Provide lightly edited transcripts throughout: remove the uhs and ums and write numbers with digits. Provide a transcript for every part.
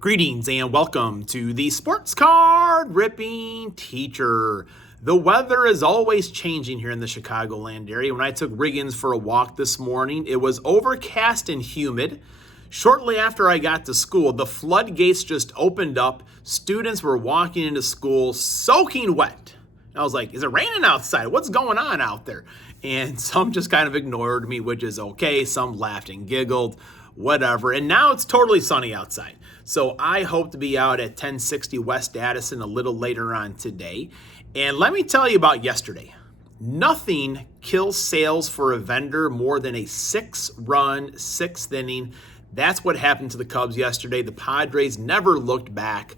Greetings and welcome to the Sports Card Ripping Teacher. The weather is always changing here in the Chicagoland area. When I took Riggins for a walk this morning, it was overcast and humid. Shortly after I got to school, the floodgates just opened up. Students were walking into school soaking wet. I was like, is it raining outside? What's going on out there? And some just kind of ignored me, which is okay. Some laughed and giggled, whatever. And now it's totally sunny outside. So I hope to be out at 1060 West Addison a little later on today. And let me tell you about yesterday. Nothing kills sales for a vendor more than a 6-run, 6th inning. That's what happened to the Cubs yesterday. The Padres never looked back.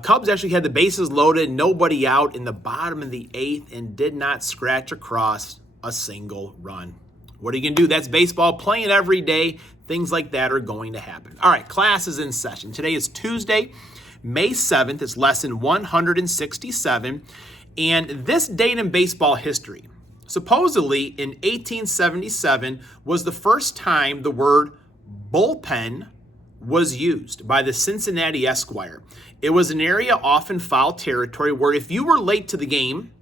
Cubs actually had the bases loaded, nobody out in the bottom of the 8th, and did not scratch across a single run. What are you going to do? That's baseball, playing every day. Things like that are going to happen. All right, class is in session. Today is Tuesday, May 7th. It's lesson 167. And this date in baseball history, supposedly in 1877, was the first time the word bullpen was used by the Cincinnati Esquire. It was an area often foul territory where if you were late to the game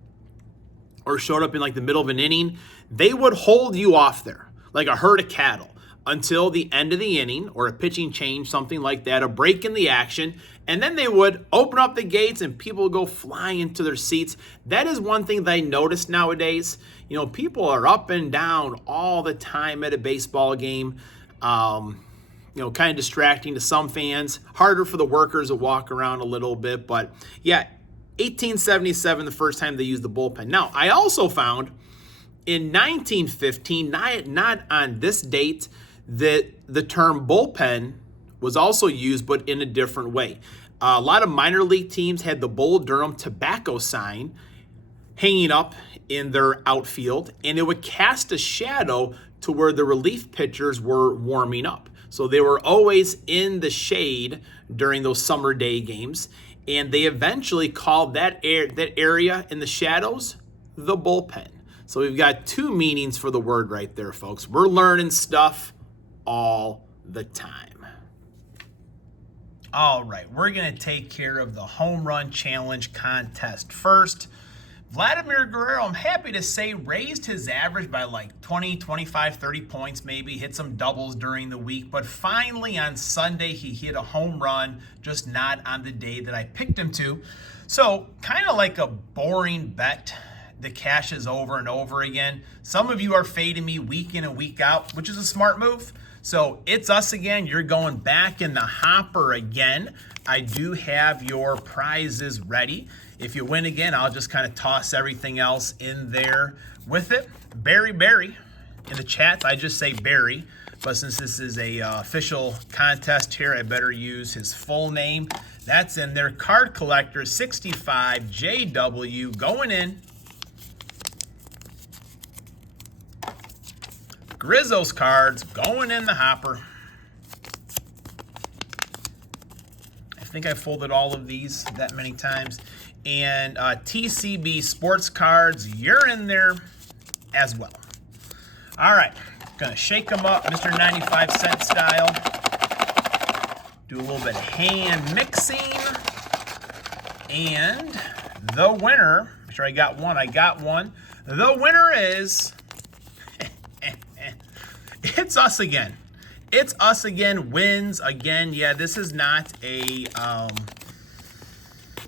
or showed up in like the middle of an inning, they would hold you off there like a herd of cattle until the end of the inning or a pitching change, something like that, a break in the action, and then they would open up the gates and people would go flying into their seats. That is one thing that I noticed nowadays. You know, people are up and down all the time at a baseball game. Kind of distracting to some fans, harder for the workers to walk around a little bit. But yeah, 1877, the first time they used the bullpen. Now, I also found in 1915, not on this date, that the term bullpen was also used, but in a different way. A lot of minor league teams had the Bull Durham tobacco sign hanging up in their outfield, and it would cast a shadow to where the relief pitchers were warming up. So they were always in the shade during those summer day games, and they eventually called that area in the shadows the bullpen. So we've got two meanings for the word right there, folks. We're learning stuff all the time. All right, we're going to take care of the home run challenge contest first. Vladimir Guerrero, I'm happy to say, raised his average by like 20, 25, 30 points, maybe hit some doubles during the week. But finally on Sunday, he hit a home run, just not on the day that I picked him to. So kind of like a boring bet that cashes over and over again. Some of you are fading me week in and week out, which is a smart move. So it's us again. You're going back in the hopper again. I do have your prizes ready. If you win again, I'll just kind of toss everything else in there with it. Barry in the chats, I just say Barry, but since this is a official contest here, I better use his full name. That's in there. Card Collector 65 JW going in. Grizzo's cards going in the hopper. I think I folded all of these that many times. And TCB sports cards, you're in there as well. All right, gonna shake them up, Mr. 95-cent style. Do a little bit of hand mixing. And the winner, make sure I got one. The winner is, it's us again. It's us again, wins again. Yeah, this is not a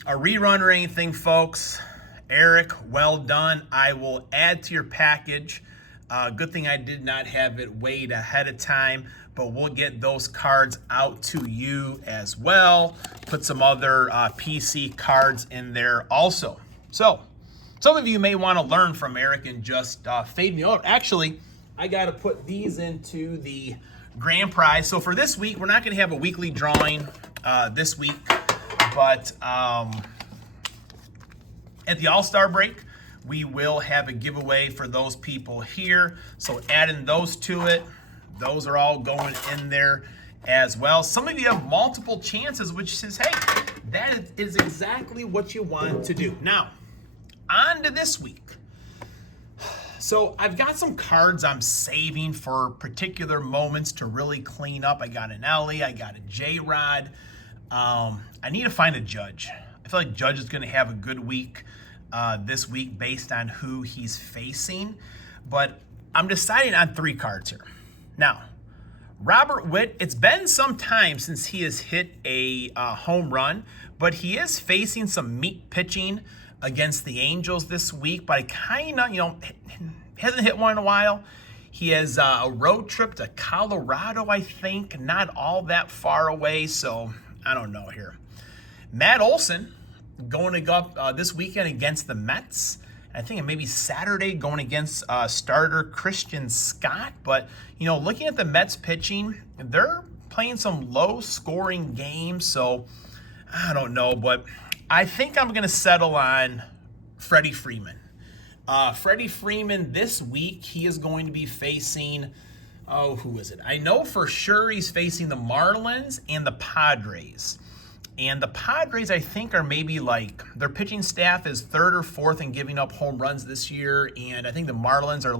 rerun or anything, folks. Eric, well done. I will add to your package. Good thing I did not have it weighed ahead of time, but we'll get those cards out to you as well. Put some other PC cards in there also. So some of you may want to learn from Eric and just fade me over. Actually, I got to put these into the grand prize. So for this week, we're not going to have a weekly drawing this week, but at the All-Star break, we will have a giveaway for those people here. So adding those to it, those are all going in there as well. Some of you have multiple chances, which says, hey, that is exactly what you want to do. Now, on to this week. So I've got some cards I'm saving for particular moments to really clean up. I got an Ellie, I got a J-Rod. I need to find a judge. I feel like Judge is going to have a good week this week based on who he's facing. But I'm deciding on 3 cards here. Now, Robert Witt, it's been some time since he has hit a home run, but he is facing some meat pitching against the Angels this week. But I kind of, hasn't hit one in a while. He has a road trip to Colorado, I think, not all that far away. So I don't know here. Matt Olson going to go up this weekend against the Mets. I think it may be Saturday going against starter Christian Scott. But, looking at the Mets pitching, they're playing some low-scoring games. So, I don't know. But I think I'm going to settle on Freddie Freeman. Freddie Freeman this week, he is going to be facing, who is it? I know for sure he's facing the Marlins and the Padres. And the Padres, I think, are maybe their pitching staff is 3rd or 4th in giving up home runs this year. And I think the Marlins are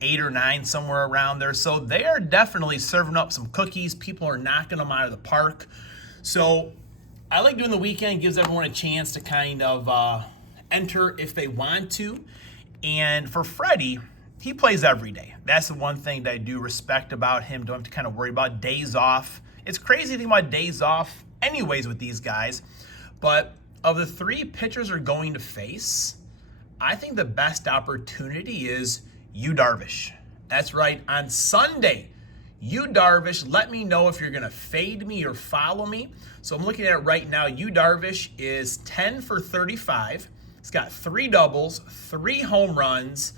8 or 9, somewhere around there. So they are definitely serving up some cookies. People are knocking them out of the park. So I like doing the weekend. Gives everyone a chance to kind of enter if they want to. And for Freddie, he plays every day. That's the one thing that I do respect about him. Don't have to kind of worry about days off. It's crazy to think about days off anyways with these guys. But of the 3 pitchers are going to face, I think the best opportunity is Yu Darvish. That's right. On Sunday, Yu Darvish, let me know if you're going to fade me or follow me. So I'm looking at it right now. Yu Darvish is 10 for 35. He's got 3 doubles, 3 home runs,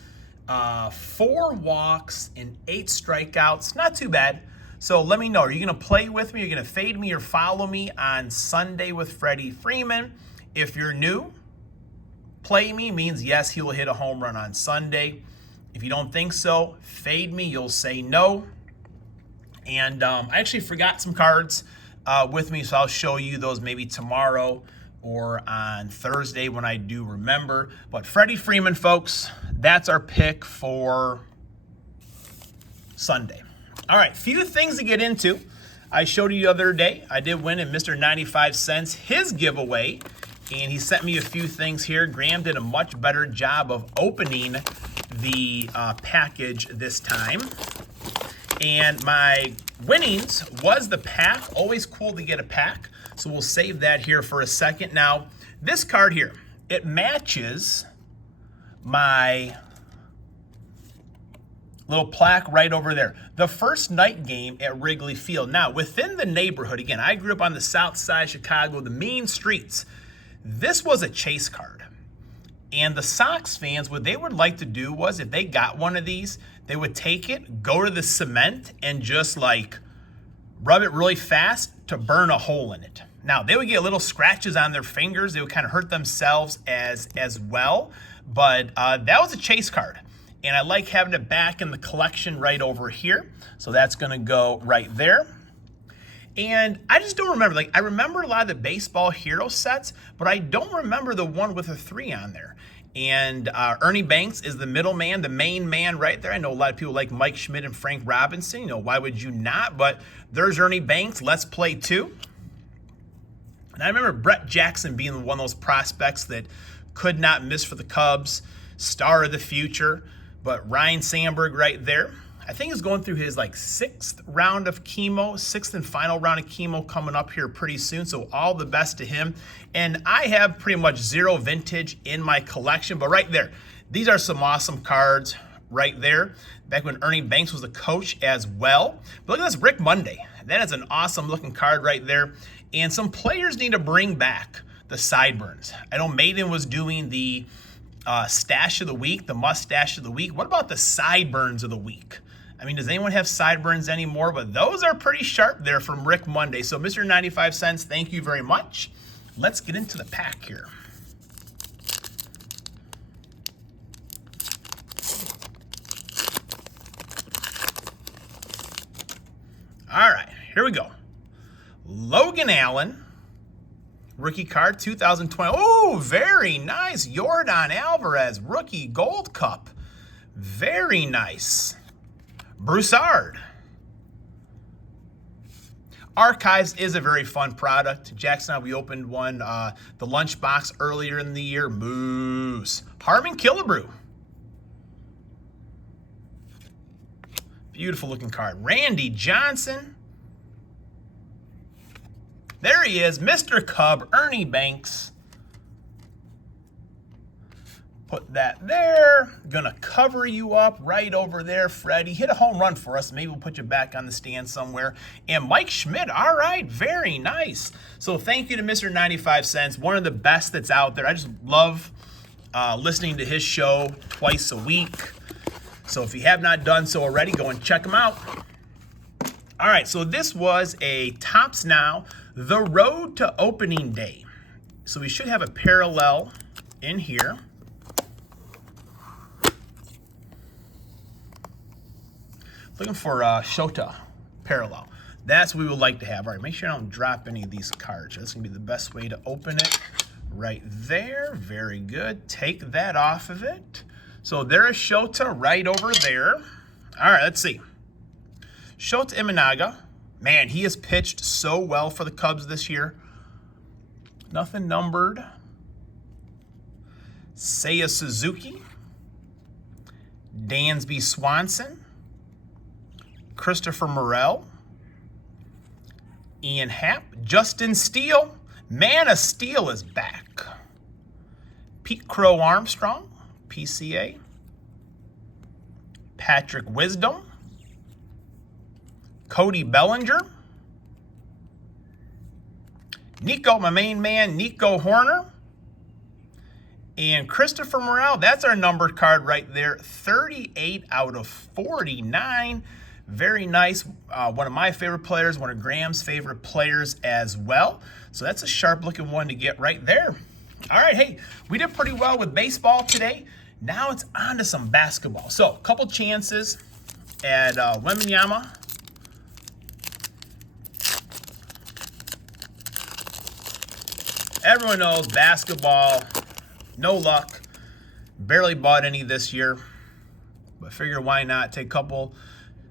4 walks, and 8 strikeouts. Not too bad. So let me know, are you going to play with me? Are you going to fade me or follow me on Sunday with Freddie Freeman? If you're new, play me means yes, he will hit a home run on Sunday. If you don't think so, fade me, you'll say no. And I actually forgot some cards with me, so I'll show you those maybe tomorrow or on Thursday when I do remember. But Freddie Freeman, folks, that's our pick for Sunday. All right, few things to get into. I showed you the other day, I did win in Mr. 95 Cents, his giveaway, and he sent me a few things here. Graham did a much better job of opening the package this time. And my winnings was the pack. Always cool to get a pack, so we'll save that here for a second. Now, this card here, it matches my little plaque right over there. The first night game at Wrigley Field. Now, within the neighborhood, again, I grew up on the south side of Chicago, the mean streets. This was a chase card. And the Sox fans, what they would like to do was, if they got one of these, they would take it, go to the cement, and just rub it really fast to burn a hole in it. Now, they would get little scratches on their fingers. They would kind of hurt themselves as well. But that was a chase card. And I like having it back in the collection right over here. So that's going to go right there. And I just don't remember. I remember a lot of the baseball hero sets, but I don't remember the one with a 3 on there. And Ernie Banks is the middleman, the main man right there. I know a lot of people like Mike Schmidt and Frank Robinson. Why would you not? But there's Ernie Banks. Let's play 2. And I remember Brett Jackson being one of those prospects that could not miss for the Cubs, star of the future. But Ryan Sandberg right there, I think he's going through his 6th round of chemo, 6th and final round of chemo coming up here pretty soon. So all the best to him. And I have pretty much 0 vintage in my collection. But right there, these are some awesome cards right there. Back when Ernie Banks was a coach as well. But look at this Rick Monday. That is an awesome looking card right there. And some players need to bring back the sideburns. I know Maiden was doing the stash of the week, the mustache of the week. What about the sideburns of the week? I mean, does anyone have sideburns anymore? But those are pretty sharp there from Rick Monday. So Mr. 95 Cents, thank you very much. Let's get into the pack here. All right, here we go. Logan Allen. Rookie card, 2020. Oh, very nice. Yordan Alvarez, rookie gold cup. Very nice. Broussard. Archives is a very fun product. Jackson and I, we opened one, the lunchbox earlier in the year. Moose. Harmon Killebrew. Beautiful looking card. Randy Johnson. There he is, Mr. Cub, Ernie Banks. Put that there. Gonna cover you up right over there, Freddie. Hit a home run for us. Maybe we'll put you back on the stand somewhere. And Mike Schmidt, all right, very nice. So thank you to Mr. 95 Cents, one of the best that's out there. I just love listening to his show twice a week. So if you have not done so already, go and check him out. All right, so this was a Topps Now, the road to opening day. So we should have a parallel in here. Looking for a Shota parallel. That's what we would like to have. All right, make sure I don't drop any of these cards. That's gonna be the best way to open it. Right there, very good. Take that off of it. So there is Shota right over there. All right, let's see. Shota Imanaga. Man, he has pitched so well for the Cubs this year. Nothing numbered. Seiya Suzuki. Dansby Swanson. Christopher Morel. Ian Happ. Justin Steele. Man of Steel is back. Pete Crow Armstrong. PCA. Patrick Wisdom. Cody Bellinger. Nico, my main man, Nico Horner. And Christopher Morel, that's our numbered card right there. 38 out of 49. Very nice. One of my favorite players, one of Graham's favorite players as well. So that's a sharp looking one to get right there. All right, hey, we did pretty well with baseball today. Now it's on to some basketball. So a couple chances at Wemby. Everyone knows basketball, no luck. Barely bought any this year, but figure why not take a couple.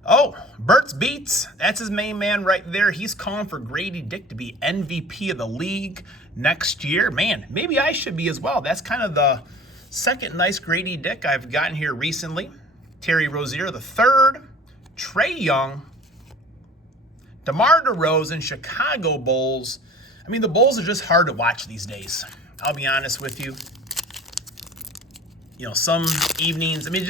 Oh, Burt's Beats. That's his main man right there. He's calling for Grady Dick to be MVP of the league next year. Man, maybe I should be as well. That's kind of the second nice Grady Dick I've gotten here recently. Terry Rozier the third. Trae Young. DeMar DeRozan, Chicago Bulls. I mean, the Bulls are just hard to watch these days. I'll be honest with you. You know, some evenings, I mean,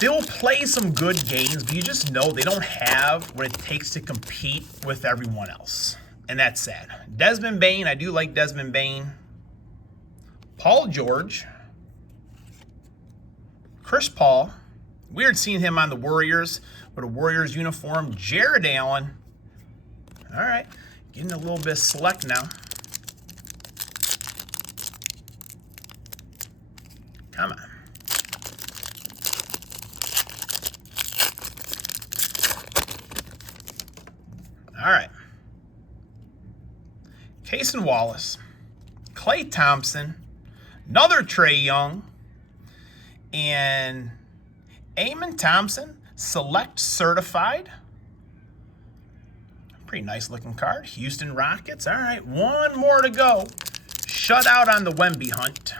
they'll play some good games, but you just know they don't have what it takes to compete with everyone else. And that's sad. Desmond Bane, I do like Desmond Bane. Paul George. Chris Paul. Weird seeing him on the Warriors with a Warriors uniform. Jared Allen. All right. Getting a little bit select now. Come on. All right. Cason Wallace. Klay Thompson. Another Trae Young. And Amon Thompson. Select Certified. Pretty nice looking card. Houston Rockets. All right, one more to go. Shut out on the Wemby hunt.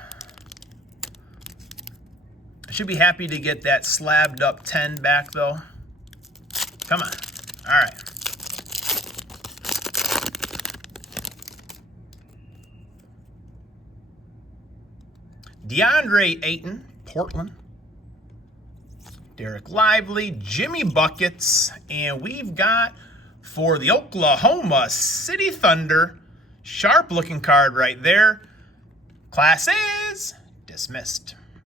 I should be happy to get that slabbed up 10 back though. Come on. All right. DeAndre Ayton, Portland. Derek Lively, Jimmy Buckets, and we've got for the Oklahoma City Thunder, sharp looking card right there. Class is dismissed.